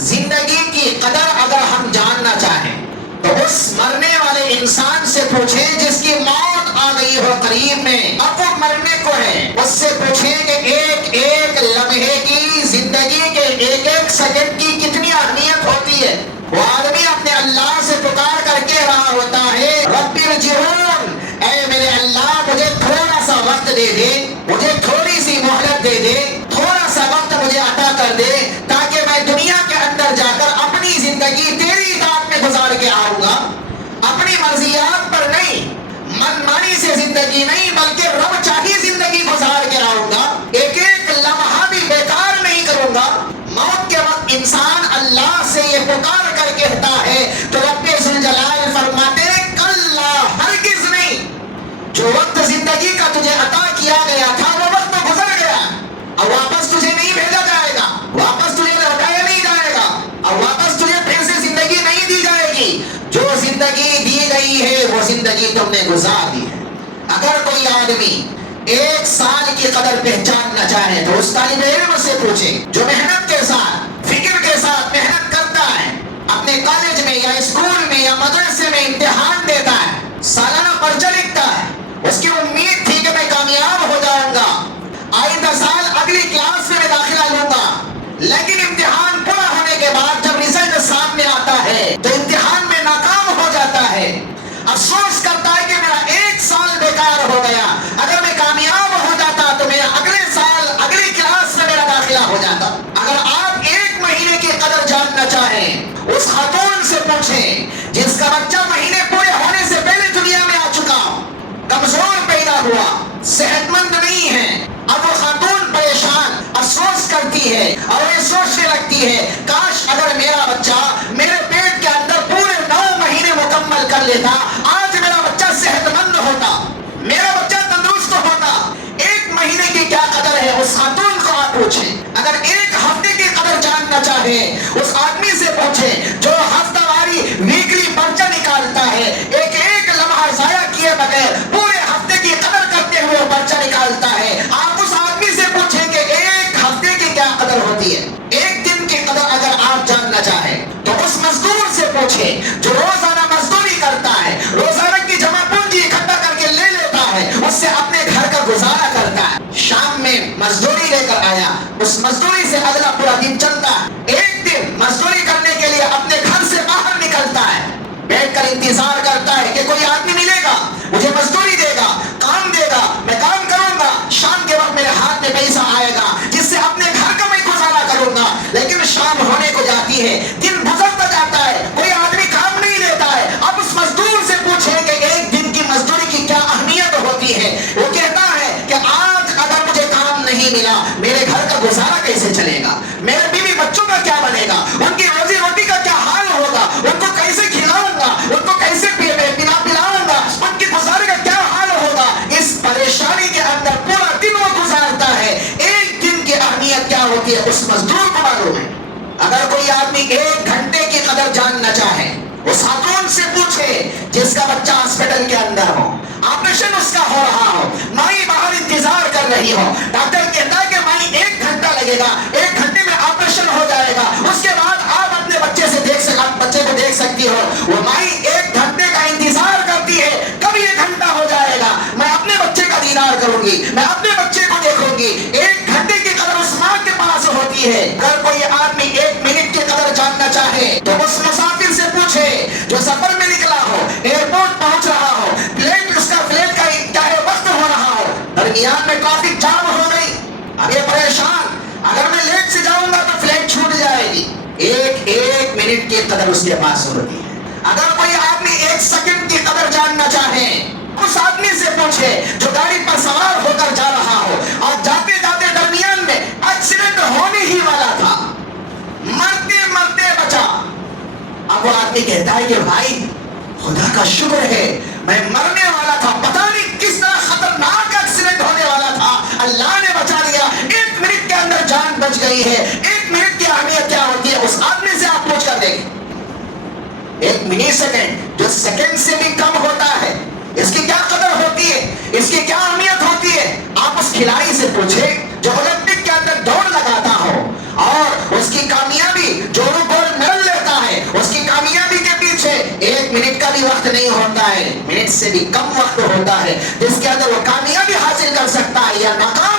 زندگی کی قدر اگر ہم جاننا چاہیں تو اس مرنے والے انسان سے پوچھیں جس کی موت آ گئی ہو قریب میں، اب وہ مرنے کو ہے، اس سے پوچھیں کہ ایک ایک لمحے کی، زندگی کے ایک ایک سیکنڈ کی کتنی اہمیت ہوتی ہے۔ وہ آدمی اپنے اللہ سے پکار کر کہہ رہا ہوتا ہے رب ارجعون، اے میرے اللہ مجھے تھوڑا سا وقت دے دے، مجھے تھوڑی سی مہلت دے دے، تھوڑا سا وقت مجھے عطا کر دے تاکہ میں دنیا کے اندر جا کر اپنی زندگی تیری اطاعت میں گزار کے آؤں گا، اپنی مرضیات پر نہیں، من مانی سے زندگی نہیں بلکہ رب چاہی زندگی گزار کے آؤں گا، ایک ایک لمحہ بھی بیکار نہیں کروں گا۔ موت کے وقت انسان اللہ سے یہ پکار کر کہتا ہے تو رب ذوالجلال فرماتے ہیں کلا، ہرگز نہیں، جو وقت زندگی کا تجھے عطا کیا گیا تھا وہ وقت گزر گیا، اب واپس تجھے نہیں بھیجا جائے گا، واپس تجھے لوٹایا نہیں جائے گا، اب واپس تجھے پھر سے زندگی نہیں دی جائے گی، جو زندگی دی گئی ہے وہ زندگی تم نے گزار دی ہے۔ اگر کوئی آدمی ایک سال کی قدر پہچاننا چاہے تو اس طالب علم سے پوچھے جو محنت کے ساتھ، فکر کے ساتھ محنت کرتا ہے، اپنے کالج میں یا اسکول میں یا مدرسے میں امتحان دیتا ہے، سالانہ پرچہ لکھتا ہے، اس کی امید تھی کہ میں کامیاب ہو جاؤں گا، آئندہ سال اگلی کلاس میں داخلہ لوں گا، لیکن امتحان پورا ہونے کے بعد جب رزلٹ سامنے آتا ہے تو امتحان میں ناکام ہو جاتا ہے، افسوس کرتا ہے کہ میرا ایک سال بیکار ہو گیا، اگر میں کامیاب ہو جاتا تو میرا اگلے سال اگلی کلاس میں میرا داخلہ ہو جاتا۔ اگر آپ ایک مہینے کی قدر جاننا چاہیں اس خاتون سے پوچھیں جس کا بچہ مہینے پورے ہونے سے پہلے دنیا میں آ چکا، کمزور پیدا ہوا، صحت مند نہیں ہے، اب وہ خاتون پریشان افسوس کرتی ہے اور یہ سوچنے لگتی ہے کاش اگر میرا بچہ میرے پیٹ کے اندر پورے 9 مہینے مکمل کر لیتا، آج میرا بچہ صحت مند ہوتا، میرا بچہ تندرست ہوتا۔ ایک مہینے کی کیا قدر ہے اس خاتون کو آپ پوچھیں۔ اگر ایک ہفتے کی قدر جاننا چاہیں اس آدمی سے پوچھیں جو ہفتہ واری ویکلی پرچہ نکالتا ہے، ایک ایک لمحہ ضائع کیے بغیر پورے ہفتے کی قدر کرتے ہوئے پرچہ نکالتا ہے، آپ اس آدمی سے پوچھیں کہ ایک ہفتے کی کیا قدر ہوتی ہے۔ ایک دن کی قدر اگر آپ جاننا چاہیں تو اس مزدور سے پوچھیں جو روزانہ مزدوری کرتا ہے، روزانہ کی جمع پونجی اکٹھا کر کے لے لیتا ہے، اس سے اپنے گھر کا گزارا کرتا ہے، شام میں مزدوری لے کر آیا، اس مزدوری سے اگلا پورا دن چلتا ہے، ایک دن مزدوری کرنے کے لیے اپنے گھر سے باہر نکلتا ہے، بیٹھ کر انتظار کرتا ہے کہ کوئی آدمی ملے گا، مجھے مزدوری دے گا، کام دے گا، میں کام کروں گا، شام کے وقت میرے ہاتھ میں پیسہ آئے گا جس سے اپنے گھر کا میں گزارا کروں گا۔ لیکن شام ہونے کو جاتی ہے، دن گزرتا جاتا ہے، کوئی آدمی کام نہیں دیتا ہے، اب اس مزدور سے پوچھیں کہ ایک دن کی مزدوری کی کیا اہمیت ہوتی ہے۔ وہ کہتا ہے کہ آج اگر مجھے کام نہیں ملا میرے گھر کا گزارا کیسے چلے گا، میرے بیوی بچوں کا کیا بنے گا، ان کی روزی روٹی کا کیا حال ہوگا، ان کو کیسے کھلاؤں گا، ان کو کیسے پلاؤں گا، ان کے گزارے کا کیا حال ہوگا۔ اس پریشانی کے اندر پورا دن وہ گزارتا ہے۔ ایک دن کی اہمیت کیا ہوتی ہے اس مزدور کو معلوم ہے۔ اگر کوئی آدمی 1 گھنٹے کی قدر جاننا چاہے اس خاتون سے پوچھے جس کا بچہ ہاسپٹل کے اندر ہو، آپریشن اس کا ہو رہا ہو، مائی باہر انتظار کر رہی ہو، ڈاکٹر کہتا ہے کہ مائی 1 گھنٹہ لگے گا، 1 گھنٹے میں آپریشن ہو جائے گا، اس کے بعد آپ اپنے بچے کو دیکھ سکتی ہو۔ وہ مائی 1 گھنٹے کا انتظار کرتی ہے، کب یہ گھنٹہ ہو جائے گا، میں اپنے بچے کا دیدار کروں گی، میں اپنے بچے کو دیکھوں گی۔ 1 گھنٹے کی قدر اس ماں کے پاس ہوتی ہے۔ اگر کوئی آدمی 1 منٹ کی قدر جاننا چاہے تو اس مسافر سے پوچھے جو سفر میں نکلا ہو، ایئرپورٹ پہنچ رہا ہو، فلائٹ کا چاہے وقت ہو رہا ہو، درمیان میں ٹریفک جام ہو گئی، اب یہ پریشان، اگر میں لیٹ سے جاؤں گا تو فلائٹ چھوٹ جائے گی۔ ایک منٹ کی قدر اس کے پاس ہوتی ہے۔ اگر کوئی آدمی 1 سیکنڈ کی قدر جاننا چاہے اس آدمی سے پوچھے جو گاڑی پر سوار ہو کر جا رہا ہو اور جاتے جاتے درمیان میں ایکسیڈنٹ ہونے ہی والا تھا، مرتے مرتے بچا، اب وہ آدمی کہتا ہے کہ بھائی خدا کا شکر ہے میں مرنے والا تھا، پتہ نہیں کس طرح خطرناک ایکسیڈنٹ ہونے والا تھا، اللہ نے بچا لیا، 1 منٹ کے اندر جان بچ گئی ہے۔ 1 منٹ کی اہمیت کیا ہوتی ہے اس آدمی سے آپ پوچھ کر دیکھیں۔ 1 منی سیکنڈ جو سیکنڈ سے بھی کم ہوتا ہے، اس کی کیا قدر ہوتی ہے، اس کی کیا اہمیت ہوتی ہے۔ آپ اس کھلاڑی سے پوچھیں جو اولمپک کے اندر دوڑ لگاتا ہو اور اس کی کامیابی جو بھی وقت نہیں ہوتا ہے، منٹ سے بھی کم وقت ہوتا ہے جس کے اندر وہ کامیابی حاصل کر سکتا ہے یا ناکام